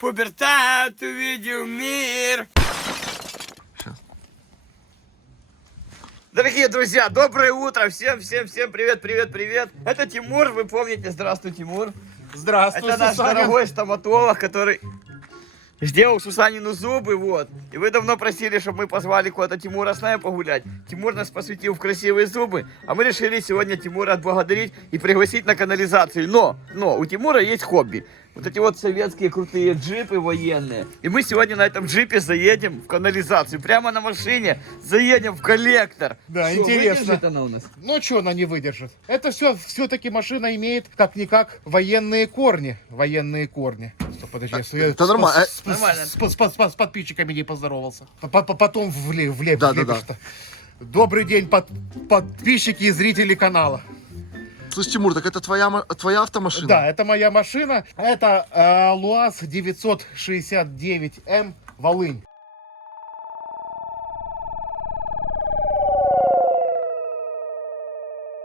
Пубертат увидел мир. Дорогие друзья, доброе утро. Всем привет. Это Тимур, вы помните. Здравствуй, Тимур. Здравствуй, Это наш Сусанин. дорогой стоматолог, который сделал Сусанину зубы, вот. И вы давно просили, чтобы мы позвали куда-то Тимура с нами погулять. Тимур нас посвятил в красивые зубы, а мы решили сегодня Тимура отблагодарить и пригласить на канализацию. Но у Тимура есть хобби. Вот эти вот советские крутые джипы военные. И мы сегодня на этом джипе заедем в канализацию. Прямо на машине заедем в коллектор. Да, Что, интересно. выдержит она у нас? Ну, что она не выдержит? Это все-таки машина имеет, как-никак, военные корни. Стоп, подожди, это нормально. Нормально. С подписчиками не поздоровался. Потом влепишь. Да. Добрый день, подписчики и зрители канала. Слышь, Тимур, так это твоя автомашина? Да, это моя машина. Это ЛуАЗ 969М Волынь.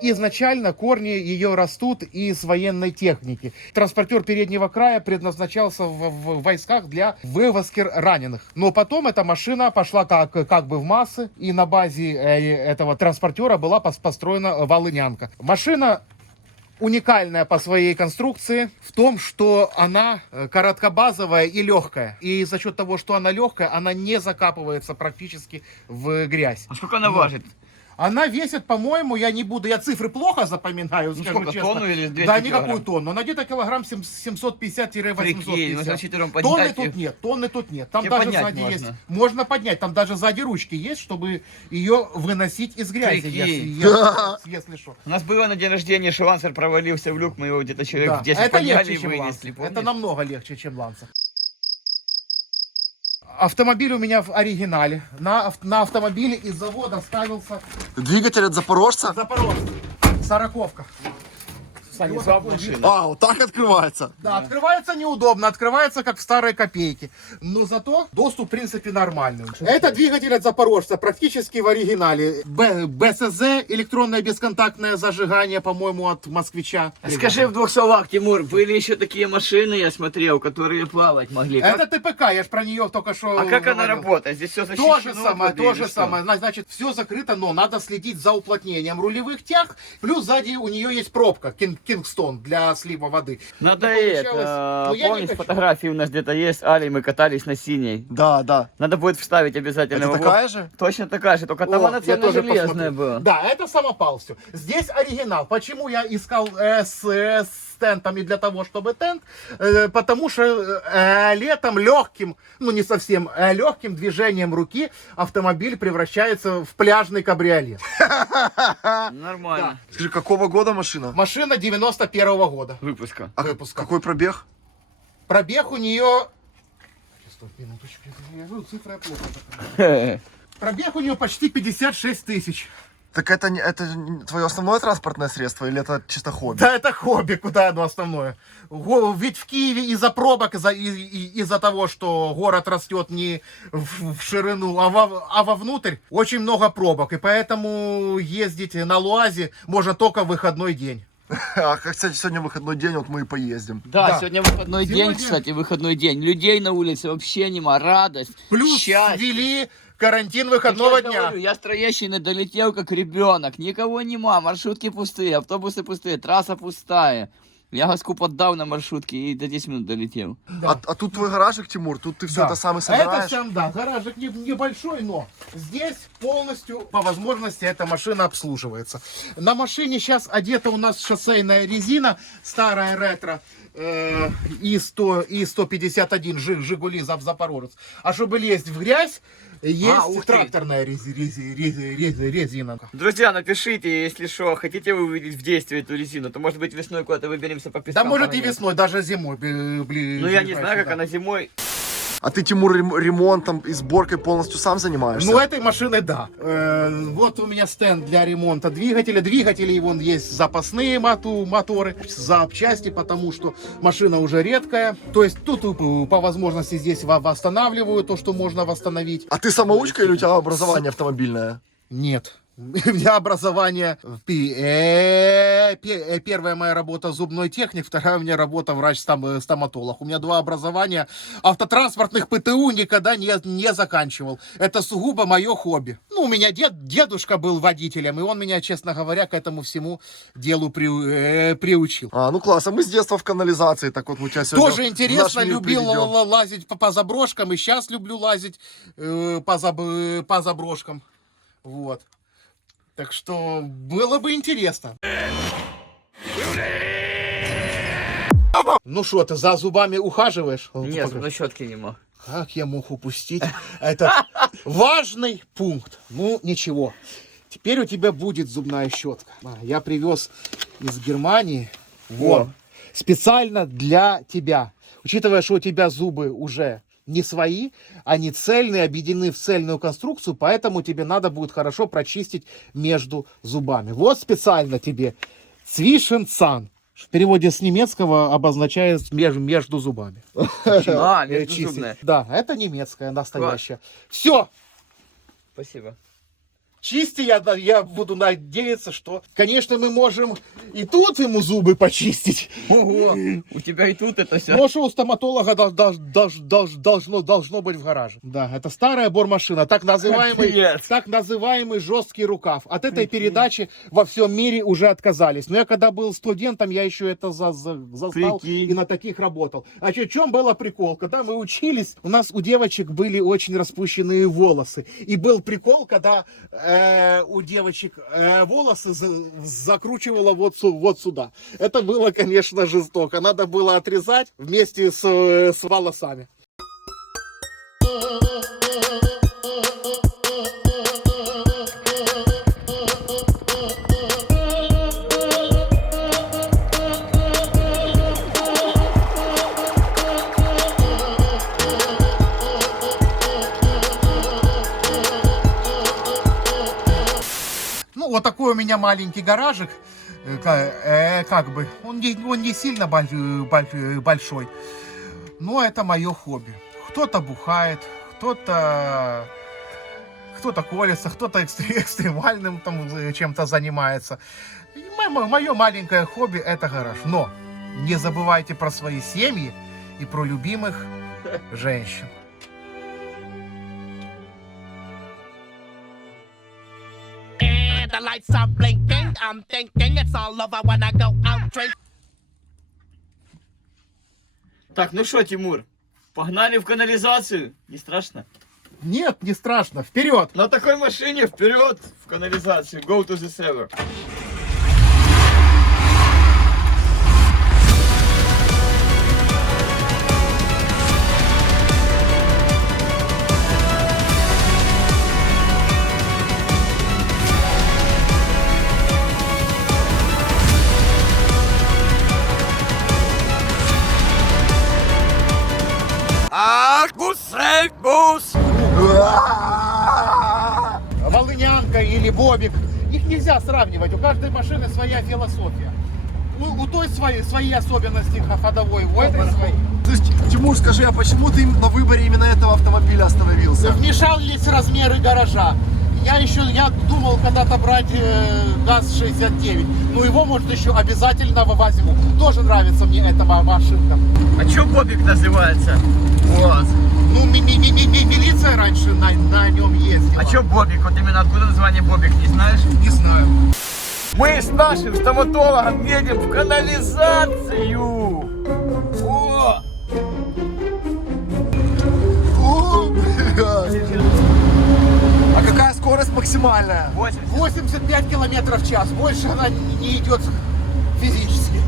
Изначально корни ее растут из военной техники. Транспортер переднего края предназначался в войсках для вывозки раненых. Но потом эта машина пошла как бы в массы, и на базе этого транспортера была построена волынянка. Машина уникальная по своей конструкции в том, что она короткобазовая и легкая. И за счет того, что она легкая, она не закапывается практически в грязь. А сколько она важит? Она весит, по-моему, я цифры плохо запоминаю, скажу сколько, честно. тонну или 200 Да, килограмм? никакую тонну. Она где-то килограмм 750-850. Прикинь, мы четвером Тонны поднять. тонны тут нет. Там Тебе даже поднять сзади можно. есть. Можно поднять. Там даже сзади ручки есть, чтобы ее выносить из грязи, Прикинь. если что. У нас было на день рождения, что лансер провалился в люк, мы его где-то человек Да. в 10 Это подняли легче, и чем вынесли. Лансер. помнишь? Это намного легче, чем Лансер. Автомобиль у меня в оригинале. На автомобиле из завода ставился Двигатель от Запорожца? Запорожец. Сороковка. Саня, сам машина. А, вот так открывается. Да, открывается неудобно, открывается как в старой копейке. Но зато доступ, в принципе, нормальный. Это двигатель от Запорожца, практически в оригинале. БСЗ, электронное бесконтактное зажигание, по-моему, от Москвича. Скажи в двух словах, Тимур, были еще такие машины, я смотрел, которые плавать могли. Это ТПК, я ж про нее только что А как она говорил. работает? Здесь все защищено? То же самое. Значит, все закрыто, но надо следить за уплотнением рулевых тяг. Плюс сзади у нее есть пробка, Кингстон, для слива воды. Надо получалось. это, Но я не помнишь, хочу. фотографии у нас где-то есть, Али, мы катались на синей. Да. Надо будет вставить обязательно. Это в такая же? Точно такая же, только там О, она я тоже цельно-железная посмотрю. была. Да, это самопал все. Здесь оригинал. Почему я искал с тентами для того, чтобы тент? Потому что летом легким, ну не совсем легким движением руки автомобиль превращается в пляжный кабриолет. Нормально. Скажи, какого года машина? Машина 91-го года Выпуска. А выпуска. какой пробег? Пробег у нее... Стоп, минуточку. Я говорю, цифры я плохо запоминаю. Пробег у нее почти 56 тысяч. Так это твое основное транспортное средство или это чисто хобби? Да это хобби, куда оно основное? Ведь в Киеве из-за пробок, из-за того, что город растет не в ширину, а вовнутрь, очень много пробок. И поэтому ездить на ЛуАЗе можно только в выходной день. А, кстати, сегодня выходной день, вот мы и поездим. Да, сегодня выходной день, Сегодня- кстати, выходной день. Людей на улице вообще нема, радость, Плюс счастье. ввели карантин выходного Я дня. говорю, я с Троещины долетел как ребенок, никого нема, маршрутки пустые, автобусы пустые, трасса пустая. Я газку поддал на маршрутке и до 10 минут долетел. Да. А тут твой гаражик, Тимур, тут ты все Да. это сам и Это собираешь? сам, да, гаражик небольшой, но здесь полностью по возможности эта машина обслуживается. На машине сейчас одета у нас шоссейная резина, старая ретро, И151 Жигули Запорожец. А чтобы лезть в грязь, есть ух ты. тракторная резина. Друзья, напишите, если что, хотите вы увидеть в действии эту резину, то может быть весной куда-то выберемся по Да пескам. может и погонять. весной, даже зимой. Ну я не знаю, как она зимой. А ты, Тимур, ремонтом и сборкой полностью сам занимаешься? Ну, этой машины, да. Вот у меня стенд для ремонта двигателя. Двигатели, вон есть запасные моторы, запчасти, потому что машина уже редкая. То есть тут по возможности здесь восстанавливаю то, что можно восстановить. А ты самоучка или у тебя образование автомобильное? Нет. У меня образование... Первая моя работа зубной техник, вторая у меня работа врач-стоматолог. У меня 2 образования. Автотранспортных ПТУ никогда не заканчивал. Это сугубо мое хобби. Ну, у меня дедушка был водителем, и он меня, честно говоря, к этому всему делу приучил. Ну класс, а мы с детства в канализации, так вот мы тебя сегодня Тоже в интересно, наш мир любил приведем. лазить по заброшкам, и сейчас люблю лазить по заброшкам. Вот. Так что было бы интересно. Ну что, ты за зубами ухаживаешь? Нет, зубной щетки нема. Как я мог упустить этот важный пункт? Ну, ничего. Теперь у тебя будет зубная щетка. Я привез из Германии. Вот. Специально для тебя. Учитывая, что у тебя зубы уже не свои, они цельные, объединены в цельную конструкцию, поэтому тебе надо будет хорошо прочистить между зубами. Вот специально тебе Zwischen-Zahn. В переводе с немецкого обозначает между зубами. Междузубная. Да, это немецкая настоящая. Все, Спасибо. чисти, я буду надеяться, что, конечно, мы можем и тут ему зубы почистить. Ого, у тебя и тут это все. Но что у стоматолога должно быть в гараже. Да, это старая бормашина, так называемый жесткий рукав. От этой передачи во всем мире уже отказались. Но я когда был студентом, я еще это застал и на таких работал. А в чем был прикол? Когда мы учились, у нас у девочек были очень распущенные волосы. И был прикол, когда у девочек волосы закручивало вот сюда. Это было, конечно, жестоко. Надо было отрезать вместе с волосами. Ну, вот такой у меня маленький гаражик. Как бы, он не сильно большой, но это мое хобби. Кто-то бухает, кто-то колется, кто-то экстремальным там чем-то занимается. Мое маленькое хобби это гараж. Но не забывайте про свои семьи и про любимых женщин. The lights are blinking. I'm thinking it's all over when I go out drink. Так, ну что, Тимур, погнали в канализацию? Не страшно? Нет, не страшно. Вперед! На такой машине вперед в канализацию. Go to the sewer. Волынянка или Бобик. Их нельзя сравнивать. У каждой машины своя философия. У той свои особенности ходовой, у этой свои. То есть, Тимур, скажи, а почему ты на выборе именно этого автомобиля остановился? Вмешались размеры гаража. Я думал когда-то брать ГАЗ-69. Ну его, может, еще обязательно возьму. Тоже нравится мне эта машинка. А чё Бобик называется? Вот. Ну, милиция раньше на нем ездила. А чё Бобик? Вот именно откуда название Бобик, не знаешь? Не знаю. Мы с нашим стоматологом едем в канализацию. О! А какая скорость максимальная? 85 километров в час. Больше она не идет физически.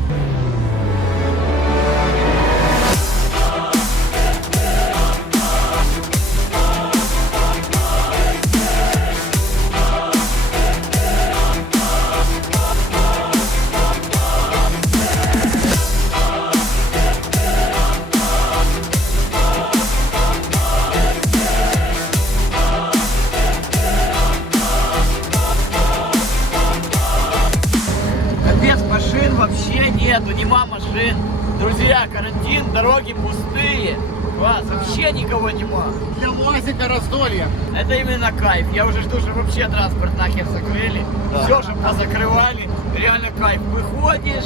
Капец, машин вообще нету, нема машин. Друзья, карантин, дороги пустые. Класс, вообще никого нема. Для УАЗика раздолье. Это именно кайф. Я уже жду, что вообще транспорт нахер закрыли. Все же позакрывали. Реально кайф. Выходишь.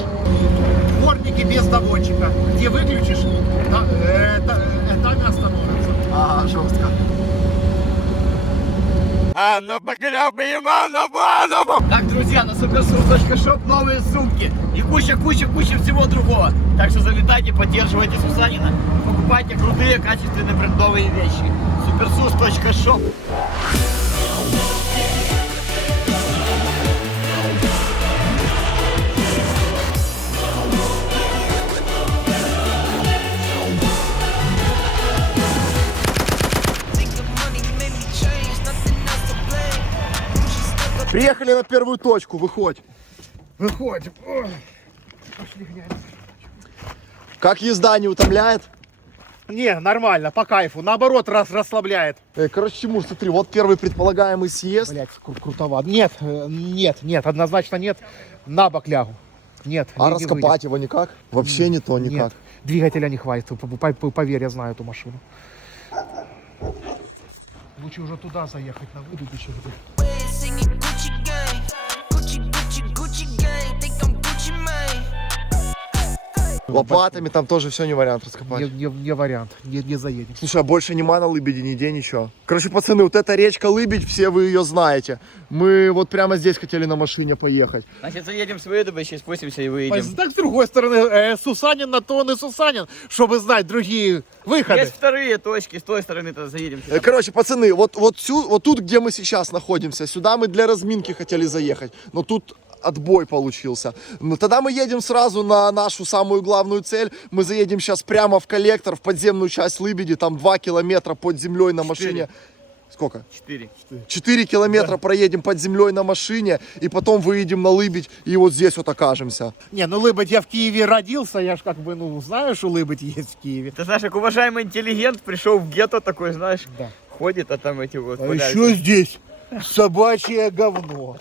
Дворники без доводчика. Где выключишь, там и остановится. Ага, жестко. Так, друзья, на supersus.shop новые сумки и куча всего другого. Так что залетайте, поддерживайте Сусанина, покупайте крутые, качественные брендовые вещи. supersus.shop. Приехали на первую точку, выходь. Выходим. Как езда, не утомляет? Не, нормально, по кайфу. Наоборот, расслабляет. Короче, Тимур, смотри, вот первый предполагаемый съезд. Блять, крутовато. Нет, однозначно нет. На бок лягу. Нет. А не раскопать его никак? Вообще не то, выйдет. никак. Нет, двигателя не хватит. Поверь, я знаю эту машину. Лучше уже туда заехать, на выдачу. Singing Gucci gang, Gucci gang, think I'm Gucci Mane. Лопатами там тоже все не вариант раскопать. Не вариант, не заедем. Слушай, а больше нема на Лыбеде нигде ничего. Короче, пацаны, вот эта речка Лыбедь, все вы ее знаете. Мы вот прямо здесь хотели на машине поехать. Значит, заедем с выдобой, спустимся и выйдем. Так, с другой стороны, Сусанин на то он и Сусанин, чтобы знать другие выходы. Есть вторые точки, с той стороны-то заедем. Короче, пацаны, вот тут, где мы сейчас находимся, сюда мы для разминки хотели заехать, но тут отбой получился. Но тогда мы едем сразу на нашу самую главную цель. Мы заедем сейчас прямо в коллектор, в подземную часть Лыбеди, там 2 километра под землей на машине. Сколько? 4. 4 километра проедем под землей на машине, и потом выедем на Лыбедь, и вот здесь вот окажемся. Не, ну Лыбедь, я в Киеве родился, я ж как бы, знаю, что Лыбедь есть в Киеве. Ты знаешь, как уважаемый интеллигент пришел в гетто такой, знаешь, Да. ходит, а там эти вот... А валяются. еще здесь собачье говно.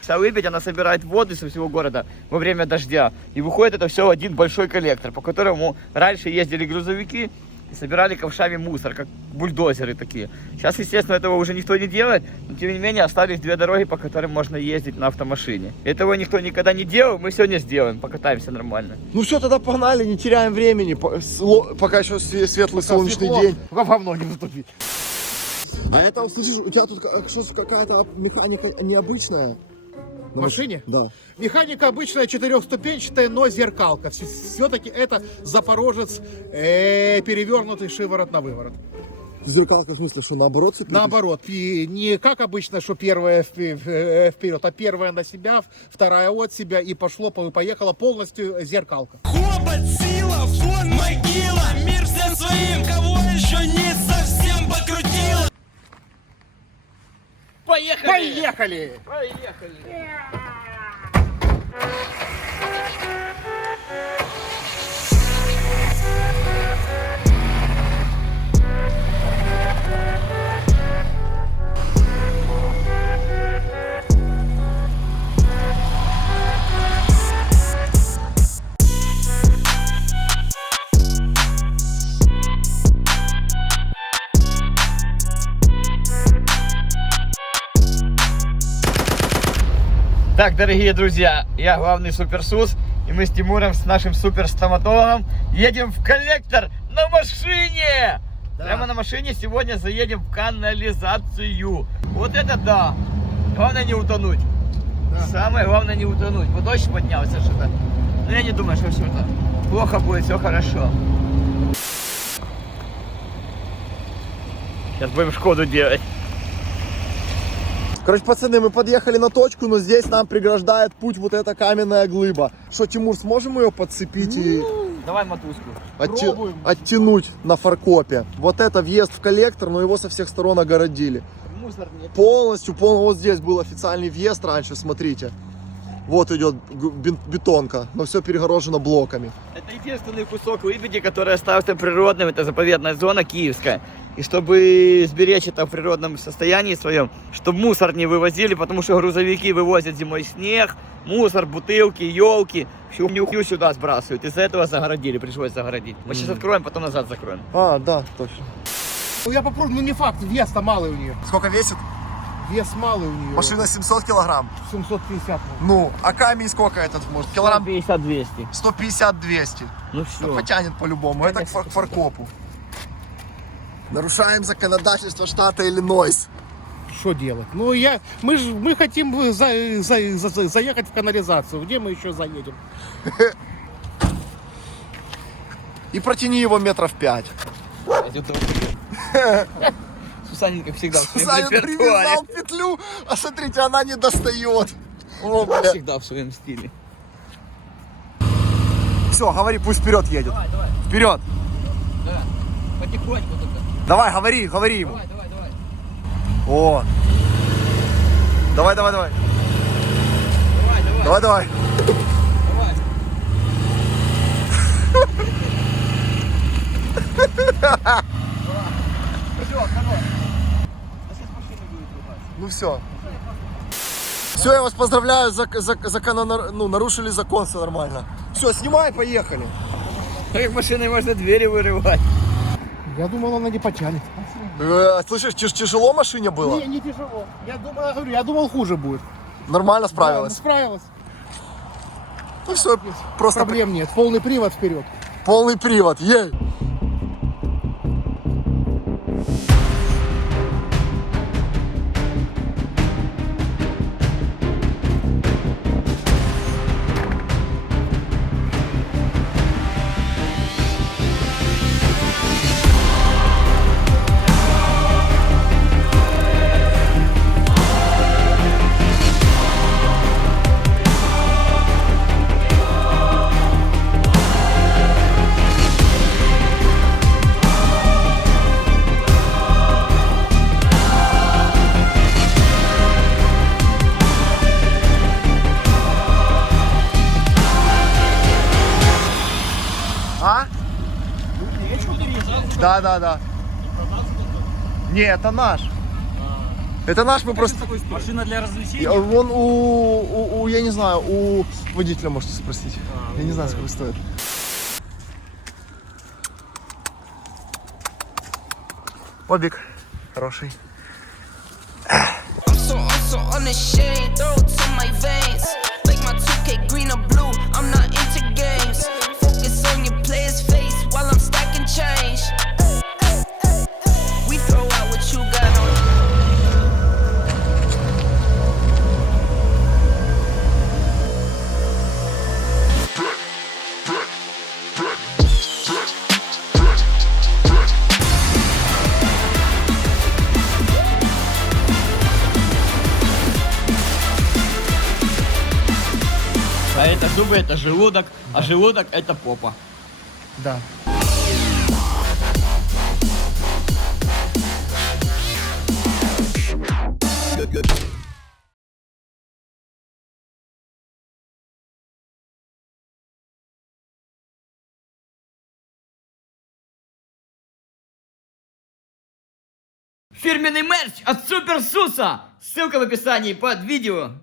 Вся Лыбедь, она собирает воду со всего города во время дождя. И выходит это все в один большой коллектор, по которому раньше ездили грузовики и собирали ковшами мусор, как бульдозеры такие. Сейчас, естественно, этого уже никто не делает, но тем не менее остались 2 дороги, по которым можно ездить на автомашине. Этого никто никогда не делал, мы сегодня сделаем, покатаемся нормально. Ну все, тогда погнали, не теряем времени, пока еще светлый солнечный день. В говно не наступить. А это, слышишь, у тебя тут какая-то механика необычная? В машине? Да. Механика обычная, 4-ступенчатая, но зеркалка. Все-таки это запорожец, перевернутый шиворот на выворот. Зеркалка в смысле, что наоборот цепляется? Наоборот, не как обычно, что первая вперед, а первая на себя, вторая от себя, и поехала полностью зеркалка. Хобот, сила, фон, могила. Мир всем своим, кого еще не совсем покрутила. Поехали! Поехали! Поехали! Так, дорогие друзья, я главный суперсус, и мы с Тимуром, с нашим суперстоматологом, едем в коллектор на машине! Да. Прямо на машине сегодня заедем в канализацию. Вот это да! Главное не утонуть. Да. Самое главное не утонуть. Вот дождь поднялся что-то. Но я не думаю, что что-то плохо будет, все хорошо. Сейчас будем Шкоду делать. Короче, пацаны, мы подъехали на точку, но здесь нам преграждает путь вот эта каменная глыба. Что, Тимур, сможем ее подцепить и Давай мотузку. оттянуть на фаркопе? Вот это въезд в коллектор, но его со всех сторон огородили. Мусор нет. Полностью, вот здесь был официальный въезд раньше, смотрите. Вот идет бетонка, но все перегорожено блоками. Это единственный кусок Лыбеди, который остался природным, это заповедная зона киевская. И чтобы сберечь это в природном состоянии своем, чтобы мусор не вывозили, потому что грузовики вывозят зимой снег, мусор, бутылки, елки, всю нюху сюда сбрасывают. Из-за этого загородили, пришлось загородить. Мы сейчас откроем, потом назад закроем. А, да, точно. Ну я попробую, ну не факт, вес-то малый у нее. Сколько весит? Вес малый у нее. Машина 700 килограмм. 750. может. Ну, а камень сколько этот может? Килограмм 50-200. 150-200. Ну все. Потянет по-любому. Это к фаркопу. Нарушаем законодательство штата Иллинойс. Что делать? Ну мы хотим заехать в канализацию. Где мы еще заедем? И протяни его метров 5. Сусанин, как всегда, в своем Саня репертуаре. привязал петлю, а смотрите, она не достает. О, бля. Всегда в своем стиле. Все, говори, пусть вперед едет. Давай, давай. Вперед. Да. Потихоньку только. Давай, говори ему. Давай, давай, давай. О. Давай. Давай, давай. Давай. Давай. Все, хорош. А сейчас машина будет ругаться. Ну все. Все, я вас поздравляю, нарушили закон, все нормально. Все, снимай, поехали. Как машиной можно двери вырывать? Я думал, она не потянет. Слышишь, тяжело машине было? Не тяжело. Я думал, хуже будет. Нормально Да, справилась. ну, справилась. Ну все, просто Проблем нет. Полный привод вперед. полный привод. Ей. А? Да. Не, это наш. Это наш, мы просто... Машина для развлечений? Вон я не знаю, у водителя можете спросить. Я не знаю, сколько стоит. Бобик. Хороший. I'm so unashamed, throw it to my veins. Like my 2K green or blue, I'm not into games. Focus on your player's face while I'm stacking change. We throw out what you got on. А это зубы, это желудок, а желудок это попа. Да. Фирменный мерч от Супер Суса. Ссылка в описании под видео.